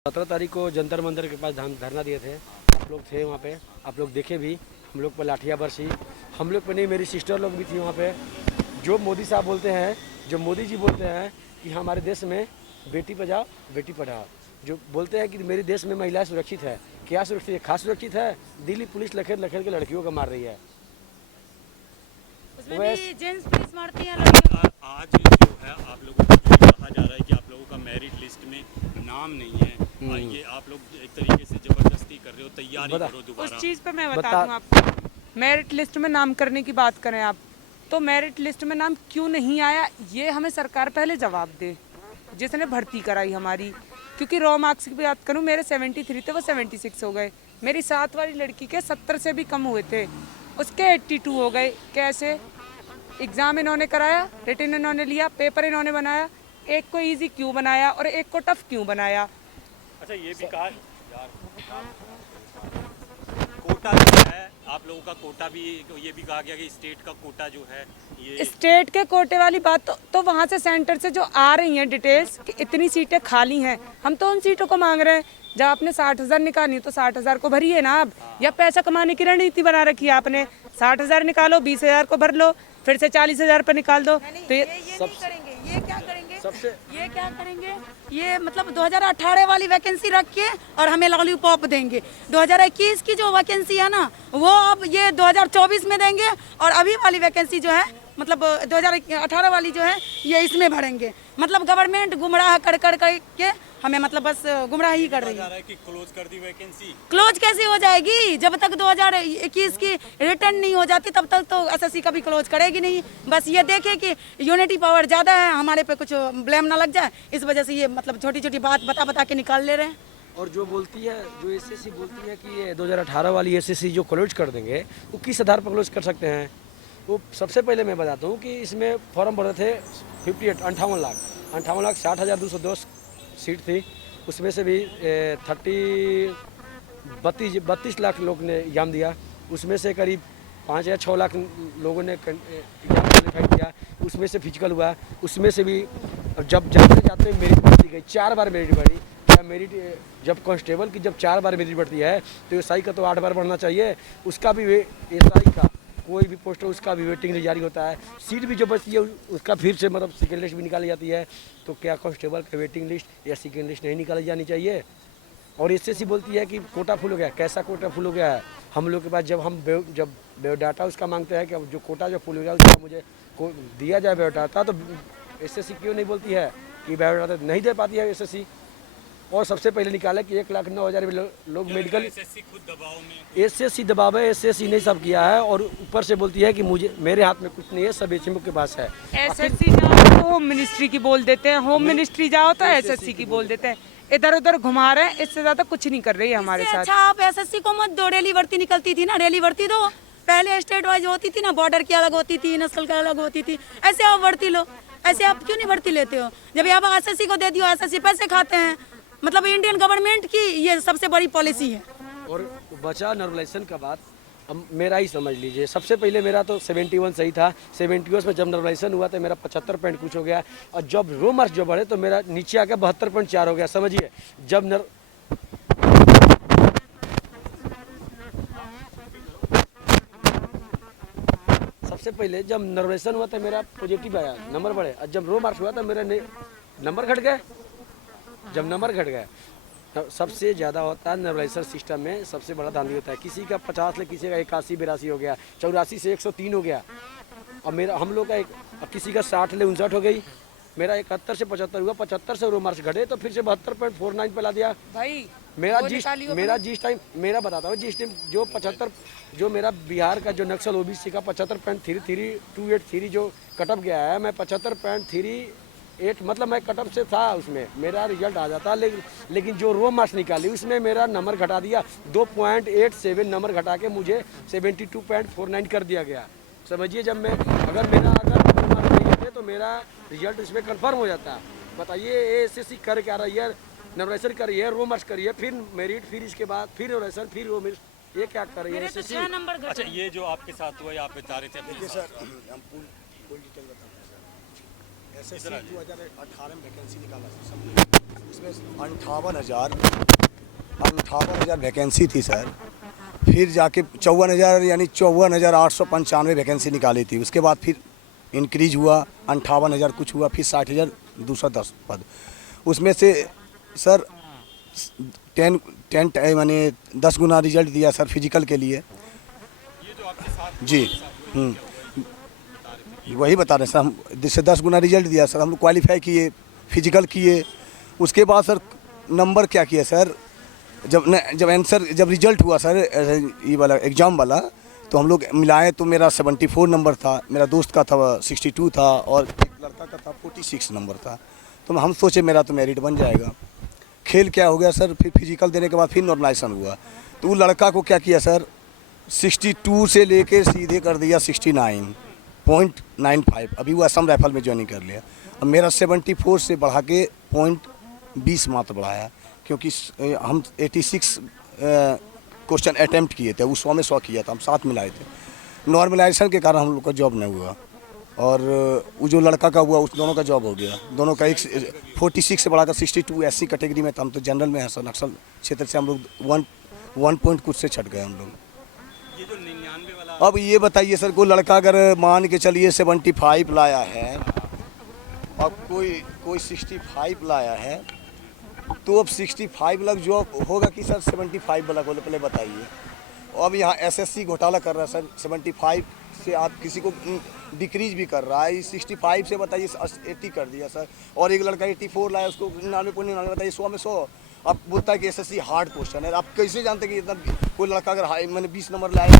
17 तारीख को जंतर मंदिर के पास धरना दिए थे। आप लोग थे वहाँ पे, आप लोग देखे भी। हम लोग पर लाठियाँ बरसी, हम लोग पर नहीं, मेरी सिस्टर लोग भी थी वहाँ पे। जो मोदी साहब बोलते हैं, जो मोदी जी बोलते हैं कि हमारे देश में बेटी बचाओ बेटी पढ़ाओ, जो बोलते हैं कि मेरे देश में महिला सुरक्षित है, क्या सुरक्षित है? खास सुरक्षित है। दिल्ली पुलिस लखेर लखेर के लड़कियों को मार रही है। उसमें भी जेंट्स पुलिस मारती हैं लड़कियों। आज जो है आप लोगों को जो कहा जा रहा है कि आप लोगों का मेरिट लिस्ट में नाम नहीं है, ये आप लोग एक तरीके से जबरदस्ती कर रहे हो, तैयारी करो दोबारा। उस चीज़ पे मैं बता दूं आपको, मेरिट लिस्ट में नाम करने की बात करें आप, तो मेरिट लिस्ट में नाम क्यों नहीं आया ये हमें सरकार पहले जवाब दे, जिसने भर्ती कराई हमारी। क्योंकि रॉ मार्क्स की बात करूं, मेरे 73 थे, वो 76 हो गए। मेरी 7 वाली लड़की के 70 से भी कम हुए थे, उसके 82 हो गए। कैसे? एग्ज़ाम इन्होंने कराया, रिटन इन्होंने लिया, पेपर इन्होंने बनाया, एक को इजी क्यों बनाया और एक को टफ क्यों बनाया? अच्छा, ये भी कहा यार, कोटा जो है आप लोगों का कोटा भी, ये भी कहा गया कि स्टेट का कोटा जो है, ये स्टेट के कोटे वाली बात तो वहाँ से सेंटर से जो आ रही हैं डिटेल्स कि इतनी सीटें खाली हैं, हम तो उन सीटों को मांग रहे हैं। जब आपने 60,000 निकाली तो 60,000 को भरिए ना आप, या पैसा कमाने की रणनीति बना रखी है आपने। 60,000 निकालो, 20,000 को भर लो, फिर से 40,000 पर निकाल दो। तो ये नहीं करेंगे, ये क्या करेंगे? सबसे ये क्या करेंगे? ये मतलब 2018 वाली वैकेंसी रख के और हमें लॉलीपॉप देंगे। 2021 की जो वैकेंसी है ना, वो अब ये 2024 में देंगे, और अभी वाली वैकेंसी जो है मतलब 2018 वाली जो है ये इसमें भरेंगे। मतलब गवर्नमेंट गुमराह कर के हमें मतलब बस गुमराह ही कर रही है। कि क्लोज कर दी वैकेंसी। क्लोज कैसे हो जाएगी? जब तक 2021 की रिटर्न नहीं हो जाती तब तक तो एसएससी कभी क्लोज करेगी नहीं। बस ये देखे कि यूनिटी पावर ज़्यादा है, हमारे पे कुछ ब्लेम ना लग जाए, इस वजह से ये मतलब छोटी छोटी बात बता के निकाल ले रहे हैं। और जो बोलती है, जो एसएससी बोलती है कि ये 2018 वाली एसएससी जो क्लोज कर देंगे, वो किस आधार पर क्लोज कर सकते हैं? वो सबसे पहले मैं बताता हूँ कि इसमें फॉर्म भरे थे 58 लाख 60,202 सीट थी। उसमें से भी 32 लाख लोग ने एग्ज़ाम दिया। उसमें से करीब 5 या 6 लाख लोगों ने एग्ज़ाम क्वालिफाई किया। उसमें से फिजिकल हुआ। उसमें से भी जब जाते जाते मेरिट बढ़ती गई, 4 बार मेरिट बढ़ी। क्या मेरिट, जब कांस्टेबल की जब 4 बार मेरिट बढ़ती है तो एसआई का तो 8 बार बढ़ना चाहिए। उसका भी एसआई का कोई भी पोस्ट हो उसका भी वेटिंग लिस्ट जारी होता है। सीट भी जो बचती है उसका फिर से मतलब सेकेंड लिस्ट भी निकाली जाती है। तो क्या कांस्टेबल का वेटिंग लिस्ट या सेकेंड लिस्ट नहीं निकाली जानी चाहिए? और एसएससी बोलती है कि कोटा फुल हो गया। कैसा कोटा फुल हो गया है? हम लोग के पास जब हम जब बायोडाटा उसका मांगते हैं कि जो कोटा जो फुल हो गया उसका मुझे दिया जाए बायोडाटा, तो एसएससी क्यों नहीं बोलती है कि बायोडाटा नहीं दे पाती है एसएससी? और सबसे पहले निकाला कि 1,09,000 लोग मेडिकल, खुद दबाव में, एसएससी दबाव है, एसएससी ने सब किया है। और ऊपर से बोलती है कि मुझे, मेरे हाथ में कुछ नहीं है, सब एचएमओ के पास है। एसएससी जाओ तो होम मिनिस्ट्री की बोल देते हैं, होम मिनिस्ट्री जाओ तो एसएससी की बोल देते हैं। इधर उधर घुमा रहे हैं, इससे ज्यादा कुछ नहीं कर रही है हमारे साथ। अच्छा, आप एसएससी को मत दो, रेली भर्ती निकलती थी ना, रेली भर्ती दो। पहले स्टेट वाइज होती थी ना, बॉर्डर की अलग होती थी, नस्ल की अलग होती थी, ऐसे आप भर्ती लो। ऐसे आप क्यों नहीं भर्ती लेते हो? जब आप एसएससी को दे दियो, एसएससी पैसे खाते हैं। मतलब इंडियन गवर्नमेंट की ये सबसे बड़ी पॉलिसी है। और बचा नॉर्मलाइजेशन का बात, अब मेरा ही समझ लीजिए। सबसे पहले मेरा तो 71 सही था। 71 में जब नॉर्मलाइजेशन हुआ तो मेरा 75 पॉइंट कुछ हो गया। और जब रो मार्क्स जो बढ़े तो मेरा नीचे आकर 72.4 हो गया। समझिए, जब सबसे पहले जब नॉर्मलाइजेशन हुआ तो मेरा पॉजिटिव आया, नंबर बढ़े। और जब रो मार्क्स हुआ तो मेरा नंबर घट गए। जब नंबर घट गए, तो सबसे ज़्यादा होता है नॉर्मलाइजेशन सिस्टम में, सबसे बड़ा धांधली होता है। किसी का 50 ले, किसी का 81-82 हो गया, 84 से 103 हो गया। और मेरा, हम लोग का किसी का 60 ले 59 हो गई। मेरा 71 से 75 हुआ, 75 से रो मार्क्स घटे तो फिर से 72.49 पे ला दिया भाई मेरा जिस टाइम मेरा बताता हूँ, जिस टाइम जो 75 जो मेरा बिहार का जो नक्सल ओबीसी का 75.33 जो कटअप गया है, मैं 75.38 मतलब मैं कटअप से था, उसमें मेरा रिजल्ट आ जाता। लेकिन जो रो मार्क्स निकाली उसमें मेरा नंबर घटा दिया, 2.87 नंबर घटा के मुझे 72.49 कर दिया गया। समझिए, जब मैं अगर रो मार्क्स नहीं घटे तो मेरा रिजल्ट इसमें कन्फर्म हो जाता। बताइए, एसएससी कर क्या रही है? नॉर्मलाइजेशन कर रही है, रो मार्क्स करिए, फिर मेरिट, फिर इसके बाद फिर नॉर्मलाइजेशन, फिर रो मार्क्स, ये क्या कर रही है एसएससी? अच्छा, ये जो आपके साथ हुआ, आप बता रहे थे सर, हम पूरी डिटेल बताते हैं। एसएससी 2018 में वैकेंसी निकाला था सबने, उसमें 58,000 वैकेंसी थी सर। फिर जाके 54,000 यानी 54,895 वैकेंसी निकाली थी। उसके बाद फिर इंक्रीज हुआ, 58,000 कुछ हुआ, फिर 60,210 पद। उसमें से सर 10 यानी 10 गुना रिजल्ट दिया सर फिजिकल के लिए। जी वही बता रहे हैं सर, हम जिससे 10 गुना रिजल्ट दिया सर। हम लोग क्वालिफाई किए, फिजिकल किए। उसके बाद सर नंबर क्या किया सर, जब रिजल्ट हुआ सर ये वाला एग्ज़ाम वाला, तो हम लोग मिलाए तो मेरा 74 नंबर था, मेरा दोस्त का था 62 था, और एक लड़का का था 46 नंबर था। तो हम सोचे मेरा तो मेरिट बन जाएगा। खेल क्या हो गया सर, फिर फिजिकल देने के बाद फिर नॉर्मलाइजेशन हुआ। तो वो लड़का को क्या किया सर, 62 से लेके सीधे कर दिया 69.95। अभी वो असम राइफल में ज्वाइनिंग कर लिया। अब मेरा 74 से बढ़ा के 0.20 मात्र बढ़ाया, क्योंकि हम 86 क्वेश्चन अटैम्प्ट किए थे, वो 100 में 100 किया था, हम 7 मिलाए थे। नॉर्मलाइजेशन के कारण हम लोग का जॉब नहीं हुआ, और वो जो लड़का का हुआ उस दोनों का जॉब हो गया। दोनों का एक 46 से बढ़ाकर 62 SC कैटेगरी में था। हम तो जनरल में है सर, नक्सल क्षेत्र से हम लोग 1 पॉइंट कुछ से छट गए हम लोग। ये जो 99 वाला, अब ये बताइए सर, कोई लड़का अगर मान के चलिए 75 लाया है, अब कोई 65 लाया है, तो अब 65 लाख जॉब होगा कि सर 75 वाला को पहले बताइए। अब यहाँ SSC घोटाला कर रहा है सर, 75 से आप किसी को डिक्रीज भी कर रहा है। 65 से बताइए 80 कर दिया सर। और एक लड़का 84 लाया, उसको 99.99 बताइए, 100 में 100। अब बोलता है कि SSC हार्ड क्वेश्चन है। आप कैसे जानते कि इतना कोई लड़का अगर मैंने 20 नंबर लाया?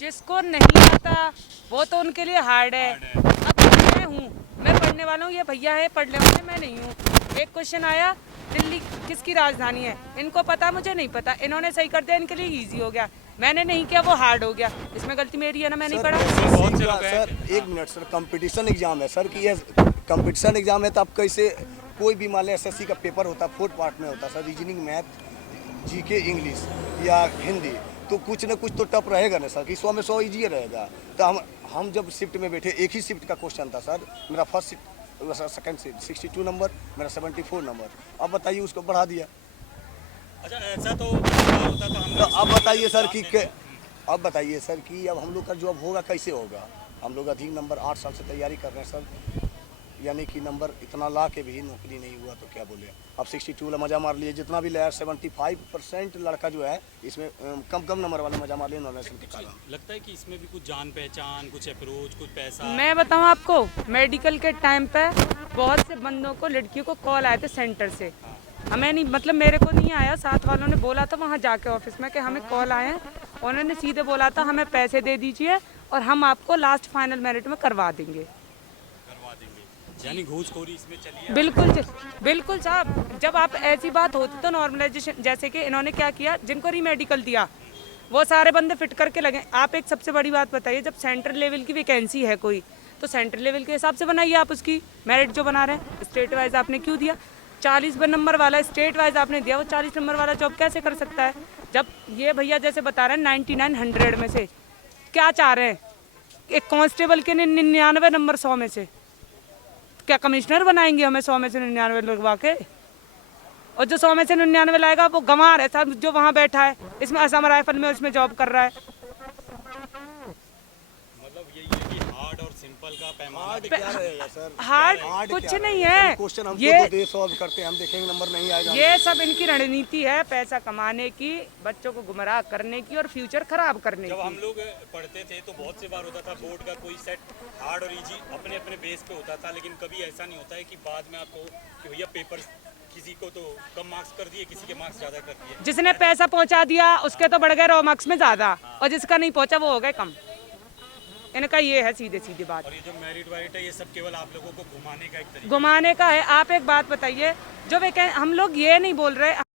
जिसको नहीं आता वो तो उनके लिए हार्ड है। अब मैं हूँ, मैं पढ़ने वाला हूँ, ये भैया है पढ़ने वाले, मैं नहीं हूँ। एक क्वेश्चन आया, दिल्ली किसकी राजधानी है, इनको पता, मुझे नहीं पता, इन्होंने सही कर दिया, इनके लिए इजी हो गया। मैंने नहीं किया, वो हार्ड हो गया। इसमें गलती मेरी है ना, मैं नहीं पढ़ा। सर एक मिनट सर, कंपटीशन एग्जाम है सर, कि ये कंपटीशन एग्जाम है तो आप कैसे, कोई भी मान लें SSC का पेपर होता है 4 पार्ट में होता है sir, reasoning, math, GK, English या हिंदी, तो कुछ ना कुछ तो टफ रहेगा ना सर, कि 100 में 100 ईजी रहेगा। तो हम जब शिफ्ट में बैठे, एक ही शिफ्ट का क्वेश्चन था सर, मेरा first shift, second shift 62 number, मेरा 74 नंबर। अब बताइए उसको बढ़ा दिया। अच्छा ऐसा तो होता तो हम तो अब बताइए सर कि अब बताइए सर कि अब हम लोग का जॉब होगा कैसे होगा? हम लोग अधिक नंबर 8 साल से तैयारी कर रहे हैं सर, यानी कि नंबर इतना ला के भी नौकरी नहीं हुआ तो क्या बोले। अब 62 वाला मजा मार लिए, जितना भी लाया 75% लड़का जो है इसमें कम नंबर वाला मजा मार लिए नॉर्मलाइजेशन के कारण। लगता है कि इसमें भी कुछ जान पहचान, कुछ अप्रोच, कुछ पैसा। मैं बताऊं आपको, मेडिकल के टाइम पे बहुत से बंदों को, लड़कियों को कॉल आए थे सेंटर से। हमें नहीं, मतलब मेरे को नहीं आया, साथ वालों ने बोला था वहाँ जाके ऑफिस में कि हमें कॉल आए हैं। उन्होंने सीधे बोला था हमें पैसे दे दीजिए और हम आपको लास्ट फाइनल मेरिट में करवा देंगे। यानी घूसखोरी इसमें चली है। बिल्कुल साहब, जब आप ऐसी बात होती तो नॉर्मलाइजेशन, जैसे कि इन्होंने क्या किया, जिनको रीमेडिकल दिया वो सारे बंदे फिट करके लगे। आप एक सबसे बड़ी बात बताइए, जब सेंट्रल लेवल की वैकेंसी है कोई, तो सेंट्रल लेवल के हिसाब से बनाइए आप उसकी मेरिट जो बना रहे हैं। स्टेट वाइज आपने क्यों दिया? 40 नंबर वाला स्टेट वाइज आपने दिया, वो 40 नंबर वाला जॉब कैसे कर सकता है? जब ये भैया जैसे बता रहे हैं 99 100 में से क्या चाह रहे हैं, एक कांस्टेबल के 99 नंबर 100 में से, क्या कमिश्नर बनाएंगे हमें 100 में से 99 लगवा के? और जो 100 में से 99 लाएगा वो गंवार है साहब, जो वहाँ बैठा है इसमें असम राइफल में, उसमें जॉब कर रहा है। मतलब यही है कि हार्ड और सिंपल का पैमाना क्या रहेगा सर? हार्ड कुछ नहीं है, क्वेश्चन हम ये तो सॉल्व करते हैं, हम देखेंगे नंबर नहीं आएगा। ये सब इनकी रणनीति है, पैसा कमाने की, बच्चों को गुमराह करने की और फ्यूचर खराब करने जब की। हम लोग पढ़ते थे तो बहुत से बार होता था बोर्ड का कोई सेट हार्ड और इजी अपने अपने बेस पे होता था, लेकिन कभी ऐसा नहीं होता है कि बाद में आपको कि भैया पेपर किसी को तो कम मार्क्स कर दिए, किसी के मार्क्स ज़्यादा कर दिए। जिसने पैसा पहुंचा दिया उसके तो बढ़ गए रॉ मार्क्स में ज़्यादा, और जिसका नहीं पहुंचा वो हो गए कम। इनका ये है सीधे सीधे बात। और ये जो मेरिट वेरिट है ये सब केवल आप लोगों को घुमाने का एक तरीका, घुमाने का है। आप एक बात बताइए, जो हम लोग ये नहीं बोल रहे,